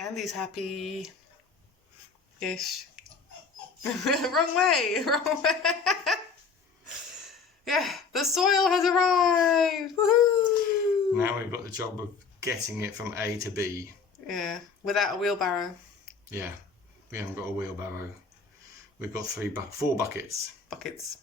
Andy's happy-ish. Wrong way, wrong way. Yeah, the soil has arrived. Woohoo! Now we've got the job of getting it from A to B. Yeah, without a wheelbarrow. Yeah, we haven't got a wheelbarrow. We've got 4 buckets. Buckets.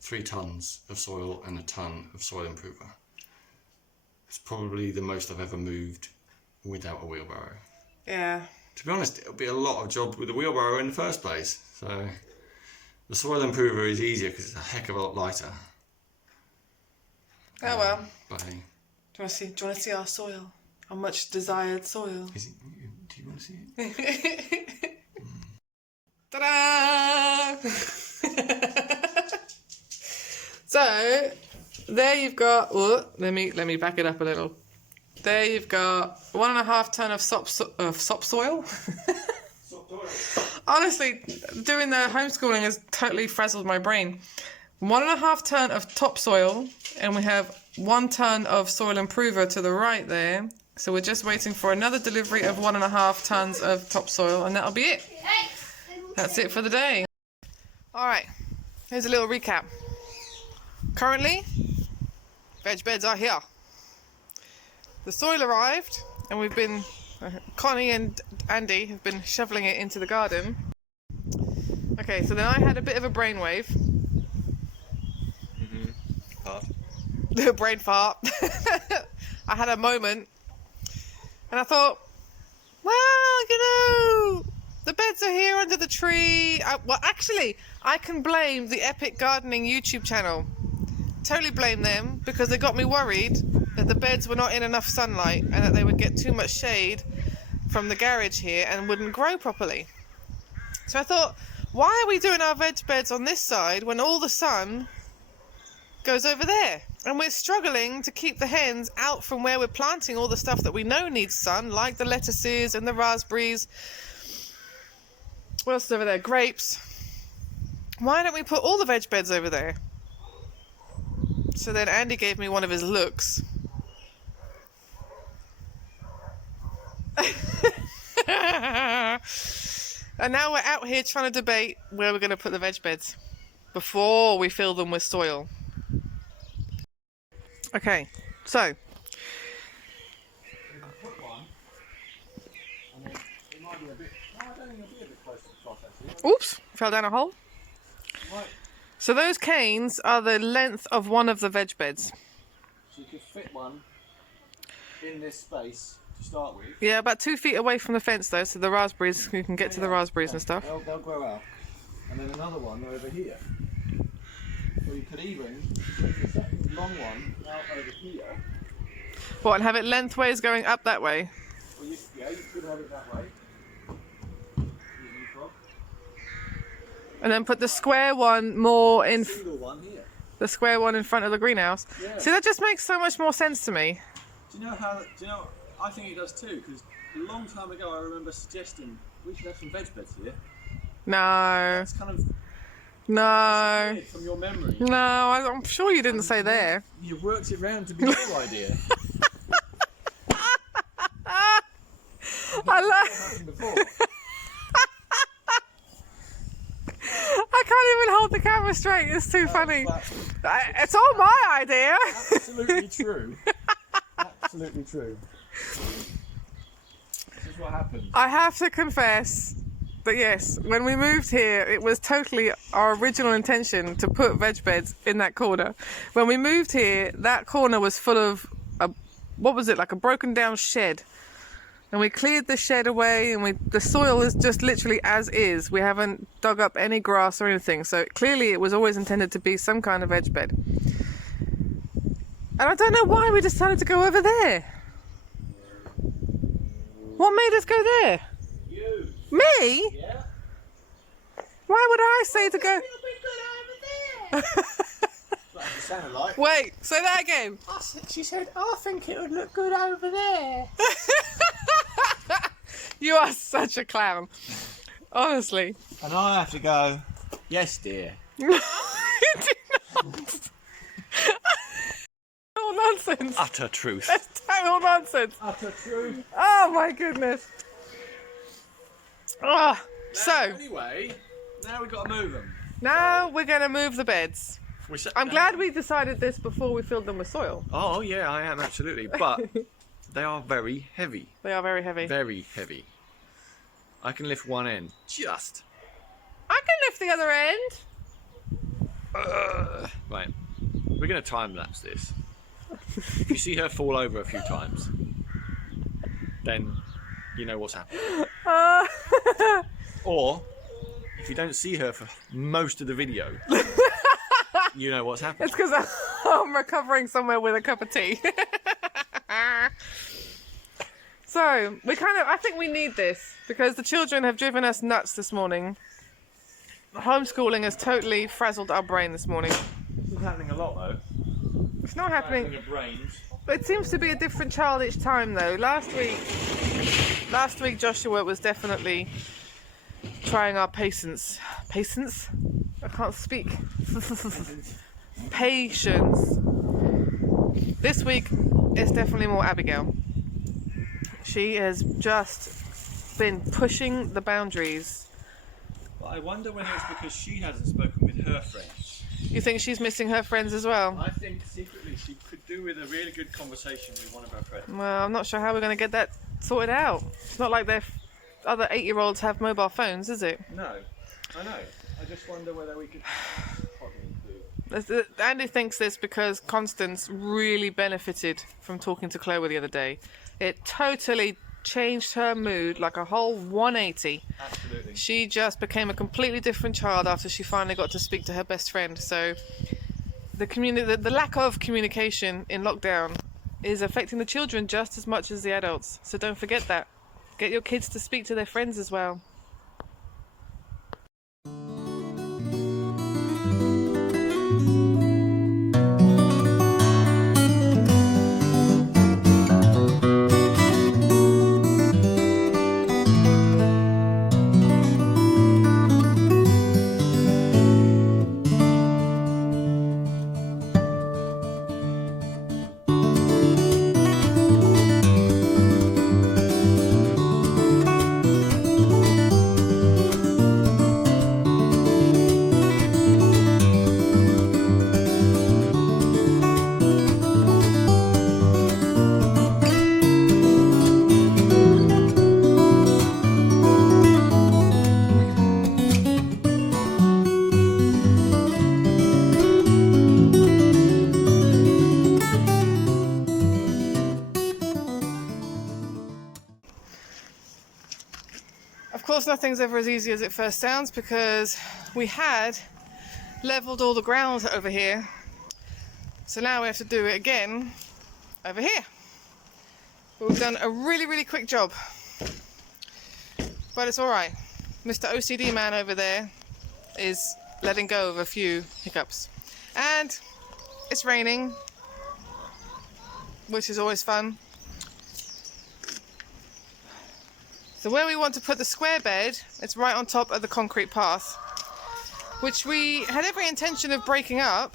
3 tons of soil and a ton of soil improver. It's probably the most I've ever moved without a wheelbarrow. Yeah. To be honest, it'll be a lot of job with a wheelbarrow in the first place. So the soil improver is easier because it's a heck of a lot lighter. Oh well. But hey. Do you want to see our soil? Our much desired soil. Do you want to see it? Ta-da! So there you've got. Let me back it up a little. There you've got 1.5 ton of soil. Honestly, doing the homeschooling has totally frazzled my brain. 1.5 ton of topsoil, and we have 1 ton of soil improver to the right there. So we're just waiting for another delivery of 1.5 tons of topsoil, and that'll be it. That's it for the day. All right, here's a little recap. Currently, veg beds are here. The soil arrived, and we've been, Connie and Andy have been shoveling it into the garden. Okay, so then I had a bit of a brainwave. The brain fart. I had a moment, and I thought, well, the beds are here under the tree. Well, actually, I can blame the Epic Gardening YouTube channel. Totally blame them, because they got me worried that the beds were not in enough sunlight and that they would get too much shade from the garage here and wouldn't grow properly. So I thought, why are we doing our veg beds on this side when all the sun goes over there? And we're struggling to keep the hens out from where we're planting all the stuff that we know needs sun, like the lettuces and the raspberries. What else is over there? Grapes. Why don't we put all the veg beds over there? So then Andy gave me one of his looks. And now we're out here trying to debate where we're going to put the veg beds before we fill them with soil. Okay, so oops, fell down a hole. So those canes are the length of one of the veg beds. So you could fit one in this space to start with. Yeah, about 2 feet away from the fence though, so the raspberries, you can get to the raspberries and stuff. They'll grow out. And then another one over here. Or you could even take the second long one out over here. What, and have it lengthways going up that way? Well, you could have it that way. And then put the square one more in. Single one here. The square one in front of the greenhouse. Yeah. See, that just makes so much more sense to me. Do you know how? Do you know? I think it does too. Because a long time ago, I remember suggesting we should have some veg beds here. No. That's kind of No. from your memory. No, I'm sure you didn't say there. You've worked it round to be your idea. I love. I can't even hold the camera straight. It's too funny. It's all my idea. Absolutely true. Absolutely true. This is what happened. I have to confess that yes, when we moved here, it was totally our original intention to put veg beds in that corner. When we moved here, that corner was full of what was it, like a broken down shed. And we cleared the shed away, and the soil is just literally as is. We haven't dug up any grass or anything. So clearly it was always intended to be some kind of veg bed. And I don't know why we decided to go over there. What made us go there? You. Me? Yeah. Why would I say to go? That's what it sounded like. Wait, say that again. She said, I think it would look good over there. You are such a clown. Honestly. And I have to go, yes, dear. No, you did not. Oh nonsense. Utter truth. That's total nonsense. Utter truth. Oh my goodness. Ah, so Anyway, now we've got to move them. now we're going to move the beds. I'm glad we decided this before we filled them with soil. Oh yeah, I am absolutely. But they are very heavy. They are very heavy. Very heavy. I can lift one end. Just. I can lift the other end. Right. We're going to time lapse this. If you see her fall over a few times, then you know what's happening. Or if you don't see her for most of the video, you know what's happening. It's because I'm recovering somewhere with a cup of tea. So I think we need this because the children have driven us nuts this morning. Homeschooling has totally frazzled our brain this morning. This is happening a lot though. It's not happening. Your brains. But it seems to be a different child each time though. Last week Joshua was definitely trying our patience. Patience? I can't speak. Patience. This week it's definitely more Abigail. She has just been pushing the boundaries. But I wonder whether it's because she hasn't spoken with her friends. You think she's missing her friends as well? I think secretly she could do with a really good conversation with one of her friends. Well, I'm not sure how we're going to get that sorted out. It's not like their other 8-year-olds have mobile phones, is it? No, I know. I just wonder whether we could do. Andy thinks this because Constance really benefited from talking to Chloe the other day. It totally changed her mood like a whole 180. Absolutely. She just became a completely different child after she finally got to speak to her best friend. So the lack of communication in lockdown is affecting the children just as much as the adults. So don't forget that. Get your kids to speak to their friends as well. Of course, nothing's ever as easy as it first sounds because we had leveled all the ground over here. So now we have to do it again over here. But we've done a really, really quick job. But it's all right. Mr. OCD man over there is letting go of a few hiccups. And it's raining, which is always fun. So where we want to put the square bed, it's right on top of the concrete path, which we had every intention of breaking up,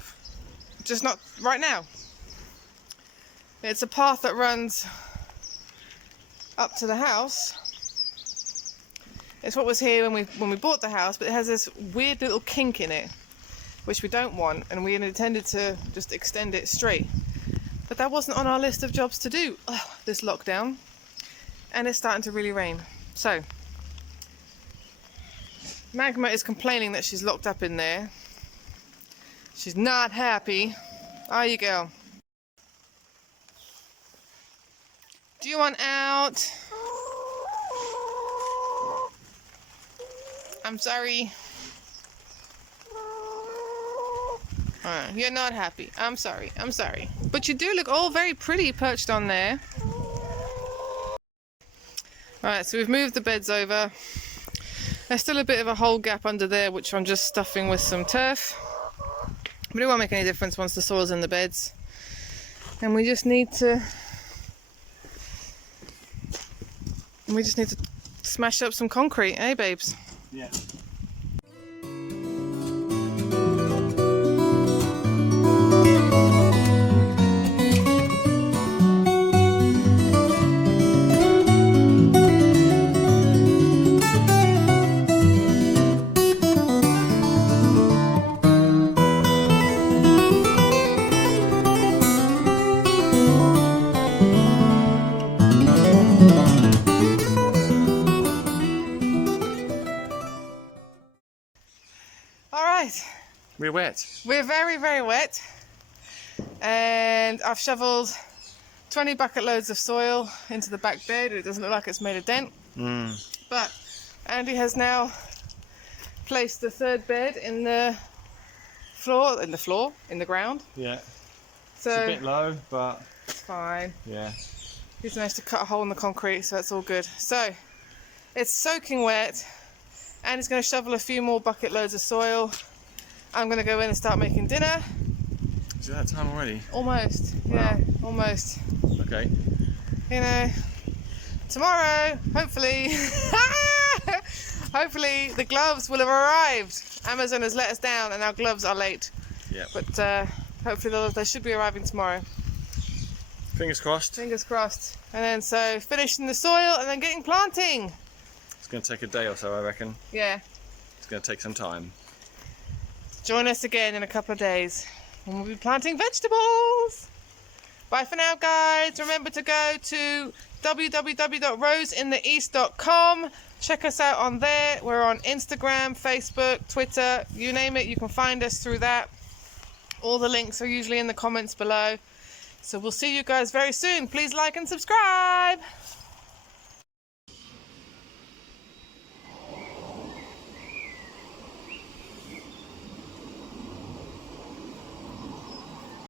just not right now. It's a path that runs up to the house. It's what was here when we bought the house, but it has this weird little kink in it, which we don't want, and we intended to just extend it straight. But that wasn't on our list of jobs to do, this lockdown, and it's starting to really rain. So, Magma is complaining that she's locked up in there. She's not happy. Are you, girl? Do you want out? I'm sorry. You're not happy. I'm sorry. I'm sorry. But you do look all very pretty perched on there. Alright, so we've moved the beds over. There's still a bit of a hole gap under there, which I'm just stuffing with some turf. But it won't make any difference once the soil's in the beds. And we just need to smash up some concrete, eh, babes? Yeah. We're wet. We're very, very wet. And I've shoveled 20 bucket loads of soil into the back bed. It doesn't look like it's made a dent. But Andy has now placed the third bed in the ground. Yeah. So It's a bit low, but it's fine. yeah. He's managed to cut a hole in the concrete, so that's all good. So it's soaking wet, and he's going to shovel a few more bucket loads of soil. I'm going to go in and start making dinner. Is it that time already? Almost, yeah, almost. Okay. You know, tomorrow, hopefully, hopefully the gloves will have arrived. Amazon has let us down, and our gloves are late. Yeah. But hopefully they should be arriving tomorrow. Fingers crossed. Fingers crossed. And then so finishing the soil and then getting planting. It's going to take a day or so, I reckon. Yeah. It's going to take some time. Join us again in a couple of days when we'll be planting vegetables. Bye for now, guys. Remember to go to www.roseintheeast.com. Check us out on there. We're on Instagram, Facebook, Twitter, you name it. You can find us through that. All the links are usually in the comments below. So we'll see you guys very soon. Please like and subscribe.